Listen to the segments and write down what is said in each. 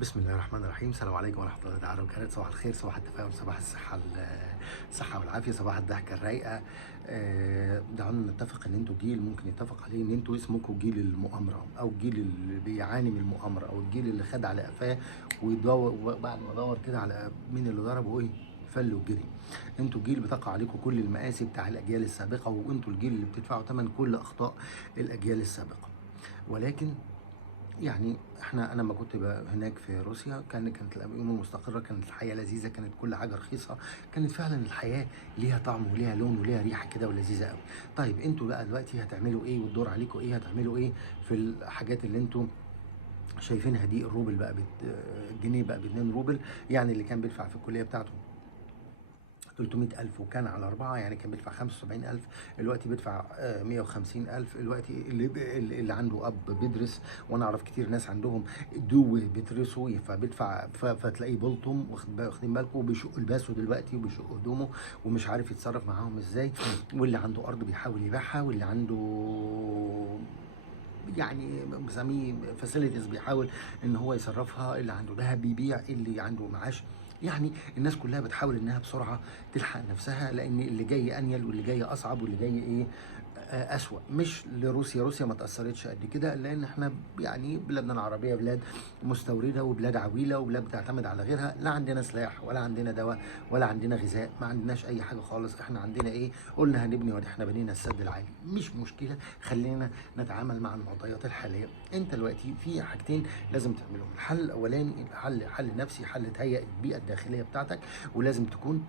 بسم الله الرحمن الرحيم. السلام عليكم ورحمه الله تعالى وبركاته. صباح الخير، صباح التفاؤل، صباح الصحه والعافيه، صباح الضحكه الرايقه. دعونا نتفق ان انتوا جيل ممكن يتفق عليه ان انتوا اسمكم جيل المؤامره، او الجيل اللي بيعاني من المؤامره، او الجيل اللي خد على قفاه ويدور، وبعد ما دور كده على مين اللي ضربه ايه فل وجري. انتوا الجيل بتقع عليكم كل المآسي بتاع الاجيال السابقه، وانتوا الجيل اللي بتدفعوا ثمن كل اخطاء الاجيال السابقه. ولكن يعني انا لما كنت هناك في روسيا كانت الامور مستقره، كانت الحياه لذيذه، كانت كل حاجه رخيصه، كانت فعلا الحياه ليها طعم وليها لون وليها ريحه كده ولذيذه قوي. طيب انتوا بقى دلوقتي هتعملوا ايه والدور عليكم ايه؟ هتعملوا ايه في الحاجات اللي انتوا شايفينها دي؟ الروبل بقى الجنيه بقى ب 2 روبل، يعني اللي كان بيدفع في الكليه بتاعته 300,000 وكان على 4، يعني كان بيدفع 75,000، دلوقتي بيدفع 150,000. دلوقتي اللي عنده أب بيدرس، وأنا أعرف كتير ناس عندهم دو بيدرسوا، فبيدفع فتلاقيه بلطم، واخدين بالكم، وبيشق لباسه دلوقتي وبيشق هدومه ومش عارف يتصرف معاهم ازاي. واللي عنده أرض بيحاول يبيعها، واللي عنده يعني بسميه فاسيلتيز بيحاول ان هو يصرفها، اللي عنده ذهب بيبيع، اللي عنده معاش. يعني الناس كلها بتحاول انها بسرعه تلحق نفسها، لان اللي جاي انيل واللي جاي اصعب واللي جاي ايه اسوأ. مش لروسيا، روسيا ما تاثرتش قد كده، لان احنا يعني بلادنا العربيه بلاد مستورده وبلاد عويله وبلاد بتعتمد على غيرها. لا عندنا سلاح ولا عندنا دواء ولا عندنا غذاء، ما عندناش اي حاجه خالص. احنا عندنا ايه؟ قلنا هنبني وادي احنا بنينا السد العالي. مش مشكله، خلينا نتعامل مع المعطيات الحاليه. انت دلوقتي في حاجتين لازم تعملهم. الحل الاولاني حل نفسي، حل تهيئ البيئه الداخليه بتاعتك، ولازم تكون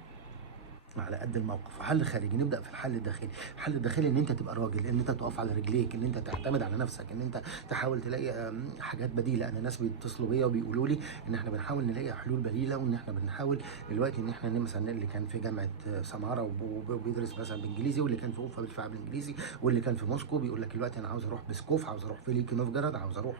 على قد الموقف. حل خارجي، نبدا في الحل الداخلي. الحل الداخلي ان انت تبقى راجل، ان انت تقف على رجليك، ان انت تعتمد على نفسك، ان انت تحاول تلاقي حاجات بديله. انا ناس بيتصلوا بيا وبيقولوا لي ان احنا بنحاول نلاقي حلول بديله، وان احنا بنحاول دلوقتي ان احنا مثلا اللي كان في جامعه سماره وبيدرس مثلا بالانجليزي، واللي كان في اوفا بيدفع بالانجليزي، واللي كان في موسكو بيقول لك دلوقتي انا عاوز اروح بسكوف، عاوز اروح فيليكي نوفجراد، عاوز اروح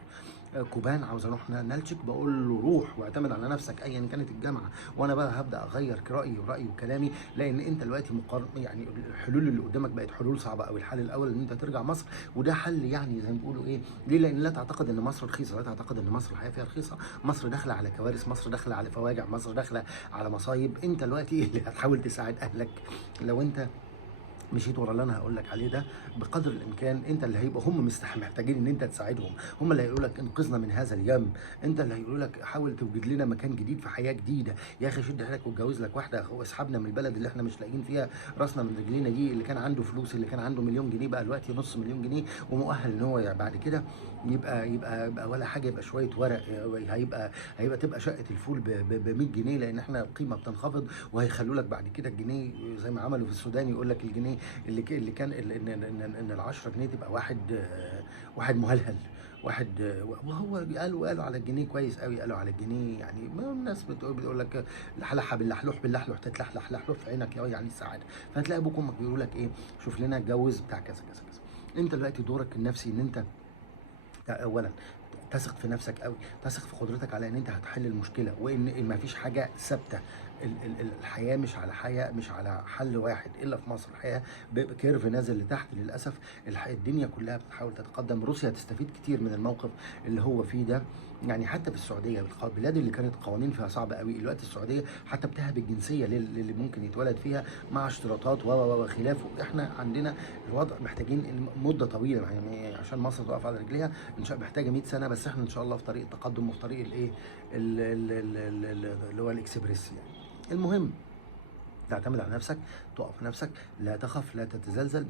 كوبان، عاوز اروح نالتشيك. بقول له روح واعتمد على نفسك ايا كانت الجامعه. وانا بقى هبدا اغير رايي وكلامي، لان انت دلوقتي يعني الحلول اللي قدامك بقت حلول صعبه قوي. الحل الاول ان انت ترجع مصر، وده حل يعني زي ما بيقولوا ايه، ليه؟ لان لا تعتقد ان مصر رخيصه، لا تعتقد ان مصر الحياه فيها رخيصه. مصر داخله على كوارث، مصر داخله على فواجع، مصر داخله على مصايب. انت دلوقتي اللي هتحاول تساعد اهلك لو انت مشيت ورا اللي انا هقول لك عليه ده بقدر الامكان. انت اللي هيبقى هم محتاجين ان انت تساعدهم، هم اللي هيقولوا لك انقذنا من هذا اليم، انت اللي هيقولوا لك حاول توجد لنا مكان جديد في حياه جديده. يا اخي شد حيلك واتجوز لك واحده، واسحبنا من البلد اللي احنا مش لاقيين فيها راسنا من رجلينا دي. اللي كان عنده فلوس، اللي كان عنده مليون جنيه، بقى دلوقتي نص مليون جنيه ومؤهل ان هو يعني بعد كده يبقى ولا حاجه، يبقى شويه ورق. هيبقى تبقى شقه الفول ب 100 جنيه، لان احنا القيمه بتنخفض. وهيخلوا لك بعد كده الجنيه زي ما عملوا في السودان، يقول لك الجنيه اللي كان ان ال 10 جنيه تبقى واحد مهلهل، واحد وهو قالوا على الجنيه كويس قوي، قالوا على الجنيه يعني ما الناس بتقول لك لحلحه باللحلوح باللحلوح تتلحلح لحلوح في عينك يا يعني السعاده. فهتلاقي ابوك وامك بيقولوا لك ايه؟ شوف لنا اتجوز بتاع كذا كذا كذا. انت دلوقتي دورك النفسي ان انت اولا تثق في نفسك قوي، تثق في قدرتك على ان انت هتحل المشكله، وان ما فيش حاجه ثابته. الحياه مش على حل واحد الا في مصر. الحياه كيرف نازل لتحت للاسف. الدنيا كلها بتحاول تتقدم. روسيا هتستفيد كتير من الموقف اللي هو فيه ده. يعني حتى في السعوديه، البلاد اللي كانت قوانين فيها صعبه قوي، دلوقتي السعوديه حتى بتهب الجنسيه للي ممكن يتولد فيها مع اشتراطات وخلافه. احنا عندنا الوضع محتاجين مده طويله، يعني عشان مصر تقف على رجليها ان شاء محتاجه 100 سنه، بس احنا ان شاء الله في طريق التقدم وفي طريق الايه اللي هو الاكسبريس يعني. المهم تعتمد على نفسك، تقف نفسك، لا تخف، لا تتزلزل،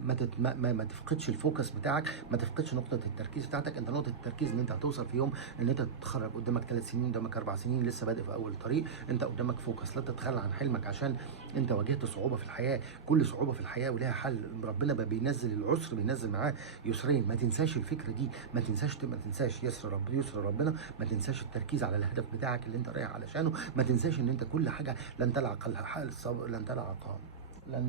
ما تفقدش الفوكس بتاعك، ما تفقدش نقطه التركيز بتاعتك. انت نقطه التركيز ان انت هتوصل في يوم ان انت تتخرج، قدامك 3 سنين، قدامك 4 سنين، لسه بادئ في اول طريق. انت قدامك فوكس، لا تتخلى عن حلمك، عشان انت واجهت صعوبه في الحياه. كل صعوبه في الحياه ولها حل. ربنا بينزل العسر بينزل معاه يسرين. ما تنساش الفكره دي، ما تنساش يسر ربنا. ما تنساش التركيز على الهدف بتاعك اللي انت رايح علشانه. ما تنساش ان انت كل حاجه لن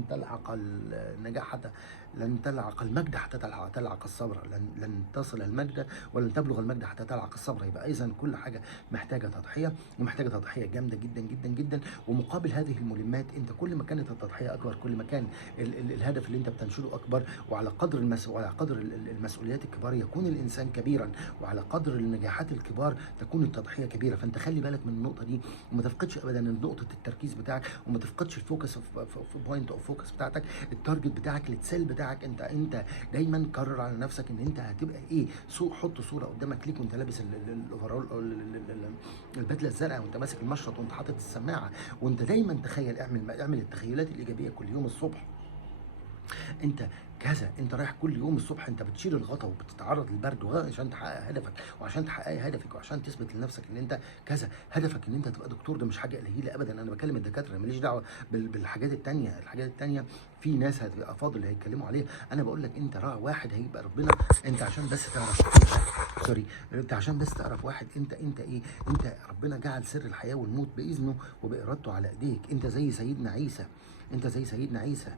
تلعق النجاح حتى لن تلعق المجد حتى تلعق الصبر، لن تصل المجد ولن تبلغ المجد حتى تلعق الصبر. يبقى اذا كل حاجه محتاجه تضحيه، ومحتاجه تضحيه جامده جدا جدا جدا. ومقابل هذه الملمات انت كل ما كانت التضحيه اكبر، كل ما كان الهدف اللي انت بتنشده اكبر، وعلى قدر وعلى قدر المسؤوليات الكبار يكون الانسان كبيرا، وعلى قدر النجاحات الكبار تكون التضحيه كبيره. فانت خلي بالك من النقطه دي، وما تفقدش ابدا نقطه التركيز بتاعك، وما تفقدش الفوكس في بوينت اوف فوكس بتاعتك، التارجت بتاعك، التسيل بتاعك. انت دايما قرر على نفسك ان انت هتبقى ايه، حط صوره قدامك ليك وانت لابس الاوفرول او البدله الزرقاء، وانت ماسك المشرط، وانت حاطط السماعه، وانت دايما تخيل، اعمل التخيلات الايجابيه كل يوم الصبح. انت كذا، انت رايح كل يوم الصبح انت بتشيل الغطا وبتتعرض للبرد عشان تحقق هدفك، وعشان تحققي هدفك، وعشان تثبت لنفسك ان انت كذا. هدفك ان انت تبقى دكتور، ده مش حاجه قليله ابدا. انا بكلم الدكاتره، ماليش دعوه بالحاجات التانيه. الحاجات التانيه في ناس هتبقى فاضل هيتكلموا عليها. انا بقول لك انت واحد هيبقى ربنا، انت عشان بس تعرف سوري، انت عشان بس تعرف واحد، انت ايه، انت ربنا جعل سر الحياه والموت باذنه وبارادته على ايديك. انت زي سيدنا عيسى، انت زي سيدنا عيسى،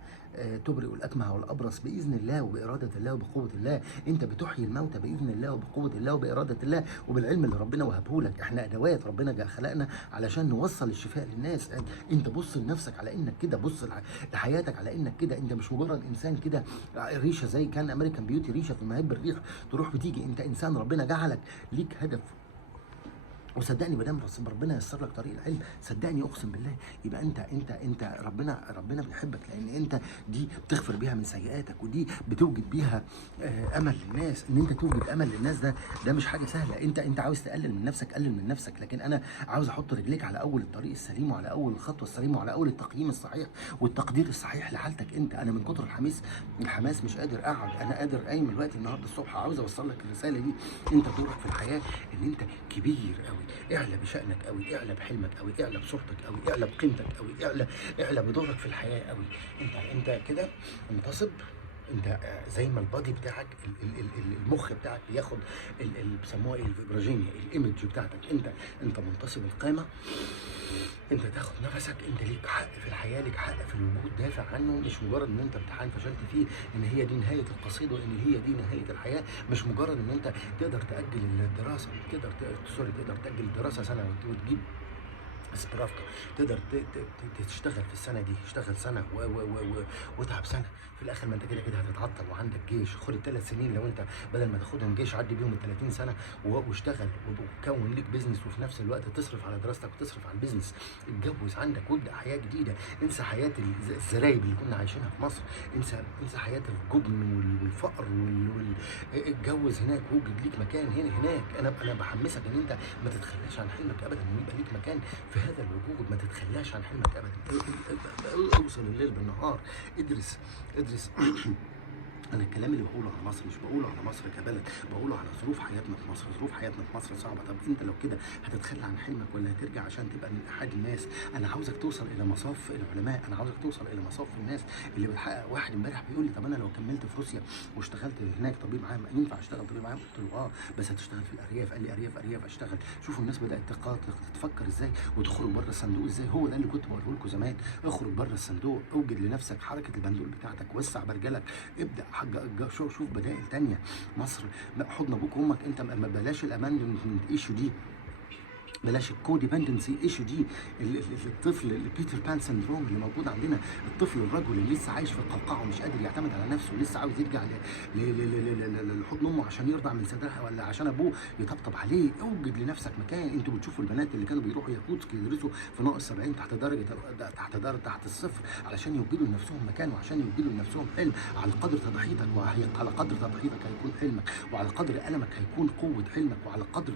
تبرئ الاكمه والابرص باذن الله وباراده الله وبقوه الله. انت بتحيي الموتى باذن الله وبقوه الله وباراده الله وبالعلم اللي ربنا وهبه لك. احنا ادوات، ربنا جاء خلقنا علشان نوصل الشفاء للناس. انت بص لنفسك على انك كده، بص لحياتك على انك كده. انت مش مجرد انسان كده ريشه زي كان امريكان بيوتي، ريشه في مهب الريح تروح بتيجي. انت انسان ربنا جعلك ليك هدف. وصدقني ما دام ربنا ييسر لك طريق العلم، صدقني اقسم بالله يبقى انت ربنا بيحبك، لان انت دي بتغفر بيها من سيئاتك، ودي بتوجد بيها امل للناس. ان انت توجد امل للناس ده مش حاجه سهله. انت عاوز تقلل من نفسك، قلل من نفسك، لكن انا عاوز احط رجليك على اول الطريق السليم، وعلى اول الخطوه السليمه، وعلى اول التقييم الصحيح والتقدير الصحيح لحالتك. انا من كتر الحماس مش قادر اقعد. انا قادر قايم دلوقتي النهارده الصبح عاوز اوصل لك الرساله دي. انت دورك في الحياه ان انت كبير قوي، اعلى بشأنك قوي، اعلى بحلمك قوي، اعلى بصورتك قوي، اعلى بقيمتك قوي، اعلى بدورك في الحياه قوي. انت كده منتصب. انت زي ما البادي بتاعك، المخ بتاعك بياخد بيسموها ايه، الفيبراجينيا، الايمج بتاعتك. انت منتصب القامه. انت تاخد نفسك. انت ليك حق في الحياه، ليك حق في الوجود، دافع عنه. مش مجرد ان انت امتحان فشلت فيه ان هي دي نهايه القصيده، وان هي دي نهايه الحياه. مش مجرد ان انت تقدر تاجل الدراسه، تقدر تاجل الدراسه سنه وتجيب اسبرافتا، تقدر تشتغل في السنه دي، اشتغل سنه واتعب سنه، في الاخر ما انت كده هتتعطل وعندك جيش. خد ال3 سنين لو انت بدل ما تاخدهم جيش عدي بيهم ال30 سنه واشتغل وكون ليك بيزنس، وفي نفس الوقت تصرف على دراستك وتصرف على البيزنس. اتجوز عندك وابدا حياه جديده. انسى حياه الزرايب اللي كنا عايشينها في مصر. انسى حياه الجبن والفقر اتجوز هناك ووجد ليك مكان هناك. انا بحمسك ان انت ما تتخلاش عن حلمك ابدا، ان يبقى ليك مكان في هذا الوجود. ما تتخلاش عن حلمك ابدا. اوصل الليل بالنهار. ادرس انا الكلام اللي بقوله على مصر مش بقوله على مصر كبلد، بقوله على ظروف حياتنا في مصر. ظروف حياتنا في مصر صعبه. طب انت لو كده هتتخلى عن حلمك ولا هترجع عشان تبقى من احد الناس؟ انا عاوزك توصل الى مصاف العلماء، انا عاوزك توصل الى مصاف الناس اللي بتحقق. واحد امبارح بيقول لي طب انا لو كملت في روسيا واشتغلت هناك طبيب عام ينفع اشتغل طبيب عام؟ قلت له بس هتشتغل في الارياف. قال لي ارياف اشتغل. شوفوا الناس بدات تفكر ازاي وتخرج بره الصندوق ازاي. هو ده اللي كنت بقوله لكم زمان. اخرج بره الصندوق، اوجد لنفسك حركه البندول بتاعتك، وسع برجلك، ابدا شوف بدائل تانية. مصر حضن ابوك وامك. انت ما بلاش الاماندمنت ايشو دي، بلاش الكوديبندنسي ايشو دي. الطفل البيتر بان سندروم اللي موجود عندنا، الطفل الرجل اللي لسه عايش في القوقعه ومش قادر يعتمد على نفسه، لسه عاوز يرجع لحضن امه عشان يرضع من صدرها، ولا عشان ابوه يطبطب عليه. اوجد لنفسك مكان. انتوا بتشوفوا البنات اللي كانوا بيروحوا ياكوتسك يدرسوا في ناقص 70 تحت الصفر علشان يوجدوا لنفسهم مكان، وعشان يوجدوا لنفسهم حلم. على قدر تضحيتك على قدر تضحيتك هيكون حلمك، وعلى قدر ألمك هيكون قوة حلمك، وعلى قدر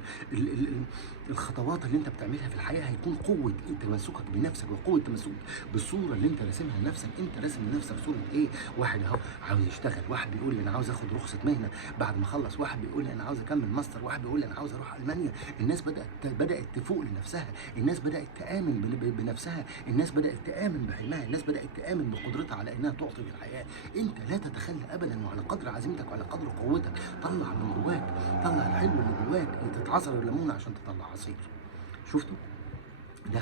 الخطوات اللي انت بتعملها في الحياه هيكون قوه تمسكك بنفسك، وقوه تمسكك بالصوره اللي انت راسمها لنفسك. انت راسم لنفسك صوره ايه؟ واحد اهو عاوز يشتغل، واحد بيقول لي انا عاوز اخد رخصه مهنه بعد ما اخلص، واحد بيقول لي انا عاوز اكمل ماستر، واحد بيقول لي انا عاوز اروح المانيا. الناس بدات تفوق لنفسها، الناس بدات تامن بنفسها، الناس بدات تامن بحلمها، الناس بدات تامن بقدرتها على انها تعطي بالحياه. انت لا تتخلى ابدا، وعلى قدر عزيمتك وعلى قدر قوتك طلع من جواك، طلع الحلم اللي جواك. تتعصر الليمونه عشان تطلع عصير. شفتوا؟ ده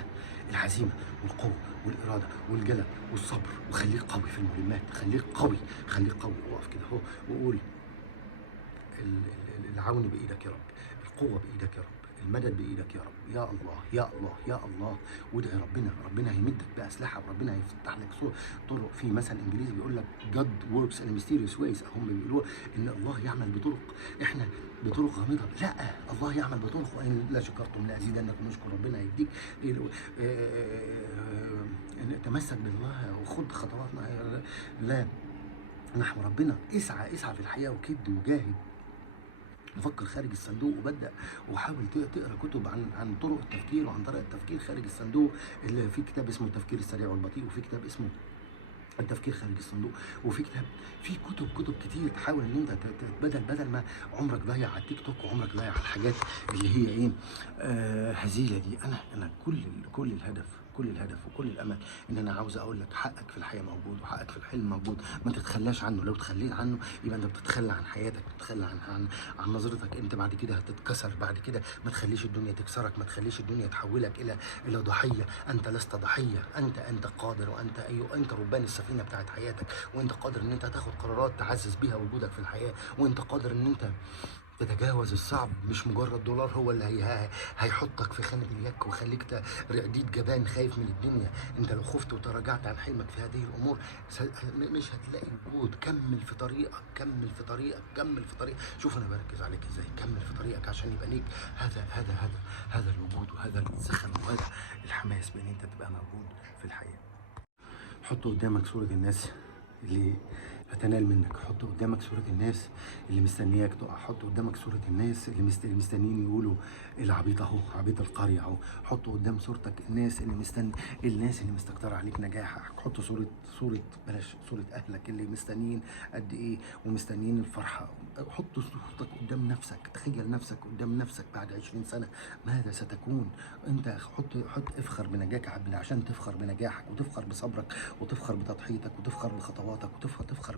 العزيمه والقوه والاراده والجلد والصبر، وخليك قوي في المهمات، خليك قوي، خليك قوي. اقف كده اهو وقول العون بايدك يا رب، القوه بايدك يا رب، المدد بايدك يا رب، يا الله يا الله يا الله. وادعي ربنا، ربنا هيمدك باسلحه، وربنا هيفتح لك طرق. في مثل انجليزي بيقول لك God works in mysterious ways، هم بيقولوا ان الله يعمل بطرق احنا بطرق غامضه، لا، الله يعمل بطرق، وان لا شكرتم لازيدنكم، اشكر ربنا هيديك. تمسك بالله وخد خطواتنا لا نحو ربنا، اسعى اسعى في الحياه وكد وجاهد، نفكر خارج الصندوق، وبدأ وحاول تقرا كتب عن طرق التفكير وعن طريقه التفكير خارج الصندوق. اللي في كتاب اسمه التفكير السريع والبطيء، وفي كتاب اسمه التفكير خارج الصندوق، وفي كتاب، في كتب كتير تحاول ان انت بدل ما عمرك ضايع على التيك توك وعمرك ضايع على الحاجات اللي هي ايه هزيله دي. انا كل الهدف وكل الامل ان انا عاوز اقول لك حقك في الحياه موجود، وحقك في الحلم موجود، ما تتخلاش عنه. لو تخليت عنه يبقى انت بتتخلى عن حياتك، بتتخلى عن نظرتك، انت بعد كده هتتكسر بعد كده. ما تخليش الدنيا تكسرك، ما تخليش الدنيا تحولك الى ضحيه. انت لست ضحيه، انت قادر، وانت ايوه انت ربان السفينه بتاعت حياتك، وانت قادر ان انت تاخد قرارات تعزز بيها وجودك في الحياه، وانت قادر ان انت تتجاوز الصعب. مش مجرد دولار هو اللي هيحطك في خانة اليك ويخليك رديد جبان خايف من الدنيا. انت لو خفت وتراجعت عن حلمك في هذه الامور مش هتلاقي وجود. كمل في طريقك، كمل في طريقك، كمل في طريقك. شوف انا بركز عليك ازاي، كمل في طريقك عشان يبقى ليك هذا الوجود وهذا الزخم وهذا الحماس بان انت تبقى موجود في الحياة. حط قدامك صورة الناس اللي هتنال منك، حط قدامك صورة الناس اللي مستنياك تقع، حط قدامك صورة الناس اللي مستنيين يقولوا العبيط اهو، عبيط القرية اهو. حط قدام صورتك الناس الناس اللي مستكترة عليك نجاحك. حط صورة بلاش صورة اهلك اللي مستنيين قد ايه ومستنيين الفرحة. حط صورتك قدام نفسك، تخيل نفسك قدام نفسك بعد 20 سنة ماذا ستكون. انت حط افخر بنجاحك عشان تفخر بنجاحك، وتفخر بصبرك، وتفخر بتضحيتك، وتفخر بخطواتك، وتفخر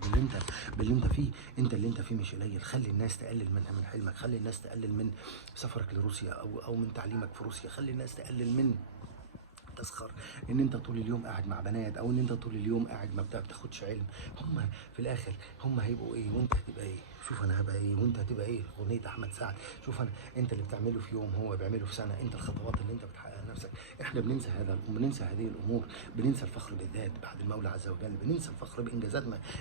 باللي انت فيه. انت اللي انت فيه مش قليل. خلي الناس تقلل من حلمك، خلي الناس تقلل من سفرك لروسيا او من تعليمك في روسيا، خلي الناس تقلل من تسخر ان انت طول اليوم قاعد مع بنات، او ان انت طول اليوم قاعد ما بتاخدش علم. هم في الاخر هم هيبقوا ايه وانت هتبقى ايه؟ شوف انا هبقى ايه وانت هتبقى ايه. اغنيه احمد سعد، شوف انا انت اللي بتعمله في يوم هو بيعمله في سنه. انت الخطوات اللي انت بتحققها لنفسك. احنا بننسى هذه الامور، بننسى الفخر بالذات بعد المولى عز وجل، بننسى الفخر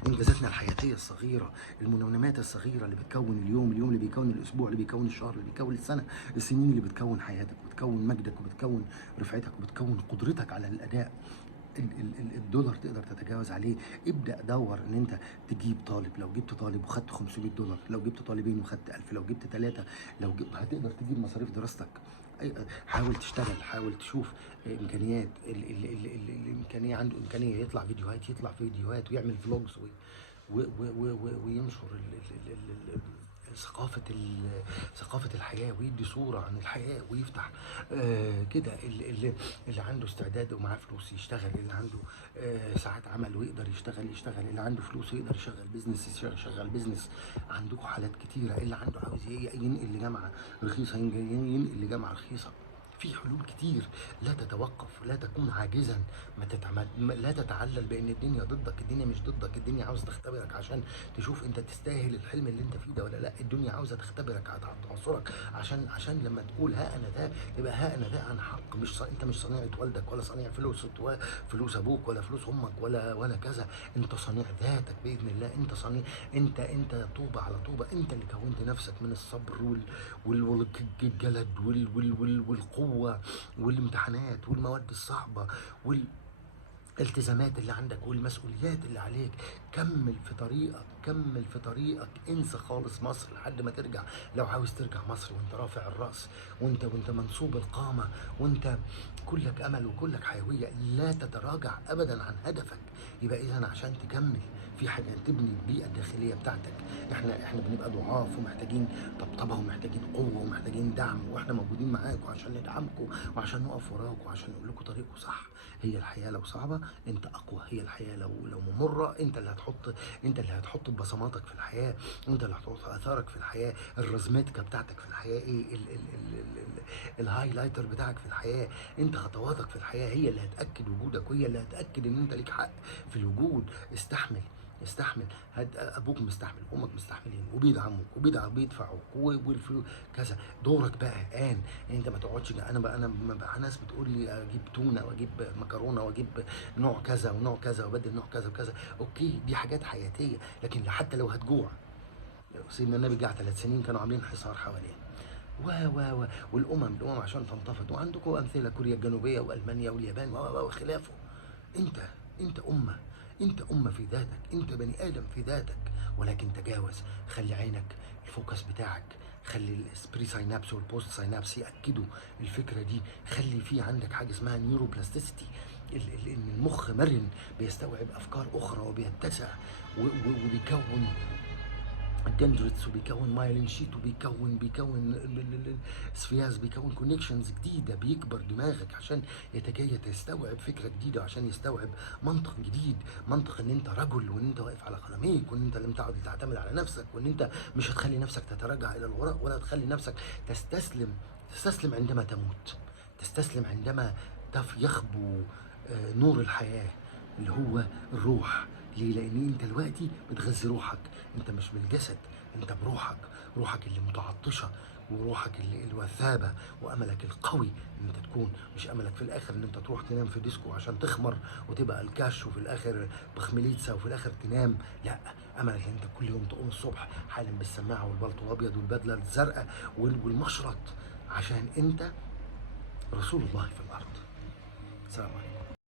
انجازاتنا الحياتيه الصغيره، المنونمات الصغيره اللي بتكون اليوم اللي بيكون الاسبوع، اللي بيكون الشهر، اللي بيكون السنه، السنين اللي بتكون حياتك، وبتكون مجدك، وبتكون رفعتك، وبتكون قدرتك على الاداء. الدولار تقدر تتجاوز عليه. ابدا دور ان انت تجيب طالب، لو جبت طالب وخدت $500، لو جبت طالبين وخدت 1000، لو جبت 3، هتقدر تجيب مصاريف دراستك. حاول تشتغل، حاول تشوف امكانيات. الامكانيه عنده امكانيه يطلع فيديوهات ويعمل فلوجز وينشر ثقافة الحياة، ويدي صورة عن الحياة، ويفتح كده اللي عنده استعداد ومعاه فلوس يشتغل، اللي عنده ساعات عمل ويقدر يشتغل، اللي عنده فلوس يقدر يشغل بيزنس. عندكم حالات كتيرة، اللي عنده عاوز ينقل لجامعة رخيصة ينقل لجامعة رخيصة. في حلول كتير. لا تتوقف، لا تكون عاجزا، لا تتعلل بان الدنيا ضدك. الدنيا مش ضدك، الدنيا عاوزه تختبرك عشان تشوف انت تستاهل الحلم اللي انت فيه ده ولا لا. الدنيا عاوزه تختبرك، تعصرك عشان لما تقول ها انا ده، يبقى ها انا ده عن حق. انت مش صنيعه والدك، ولا صنيع فلوس ابوك، ولا فلوس امك، ولا كذا. انت صنيع ذاتك باذن الله. انت صنيع، انت طوبه على طوبه. انت اللي كونت نفسك من الصبر والجلد والقوه والامتحانات والمواد الصعبه الالتزامات اللي عندك والمسؤوليات اللي عليك. كمل في طريقك. انسى خالص مصر لحد ما ترجع. لو عاوز ترجع مصر وانت رافع الراس، وانت منصوب القامه، وانت كلك امل وكلك حيويه، لا تتراجع ابدا عن هدفك. يبقى اذا عشان تكمل في حاجه تبني البيئه الداخليه بتاعتك. احنا بنبقى ضعاف ومحتاجين طبطبه ومحتاجين قوه ومحتاجين دعم، واحنا موجودين معاكم عشان ندعمكم وعشان نقف وراكم وعشان نقول لكم طريقكم صح. هي الحياه لو صعبه انت اقوى، هي الحياه لو ممره انت اللي هتحط بصماتك في الحياه، انت اللي هتحط اثارك في الحياه. الرزماتيكا بتاعتك في الحياه ايه، الهايلايتر بتاعك في الحياه. انت خطواتك في الحياه هي اللي هتاكد وجودك، وهي اللي هتاكد ان انت ليك حق في الوجود. استحمل، استحمل. ابوك مستحمل، امك مستحملين، وبيدعموك بيدفعوك والفلوس كذا. دورك بقى ان انت ما تقعدش. انا بقى ناس بتقول لي اجيب تونه واجيب مكرونه واجيب نوع كذا ونوع كذا وبدل نوع كذا وكذا. اوكي، دي حاجات حياتيه، لكن حتى لو هتجوع، سيدنا النبي جاع 3 سنين كانوا عاملين حصار حواليه والامم عشان تنتفض. وعندكم امثله كوريا الجنوبيه والمانيا واليابان وخلافه. انت انت امه، انت امه في ذاتك، انت بني ادم في ذاتك، ولكن تجاوز. خلي عينك الفوكس بتاعك، خلي السبري ساينابس والبوست ساينابس ياكدوا الفكره دي. خلي في عندك حاجه اسمها نيوروبلاستيسيتي، ان المخ مرن بيستوعب افكار اخرى وبيتسع وبيكون الدندريتس، وبيكون مايلين شيت، بيكون سفياز، بيكون كونكشنز جديده. بيكبر دماغك عشان يستوعب فكره جديده، عشان يستوعب منطق جديد، منطق ان انت رجل، وان انت واقف على قدميك، وان انت لم تعد تعتمد على نفسك، وان انت مش هتخلي نفسك تتراجع الى الوراء، ولا تخلي نفسك تستسلم عندما تموت، تستسلم عندما يخبو نور الحياه اللي هو الروح. ليه؟ لان انت دلوقتي بتغذي روحك، انت مش بالجسد، انت بروحك، روحك اللي متعطشه، وروحك اللي الوثابه، واملك القوي ان انت تكون، مش املك في الاخر ان انت تروح تنام في ديسكو عشان تخمر وتبقى الكاش، وفي الاخر بخمليتسا، وفي الاخر تنام. لا، املك ان انت كل يوم تقوم الصبح حالا بالسماعه والبلطو الابيض والبدله الزرقاء والمشرط، عشان انت رسول الله في الارض. السلام عليكم.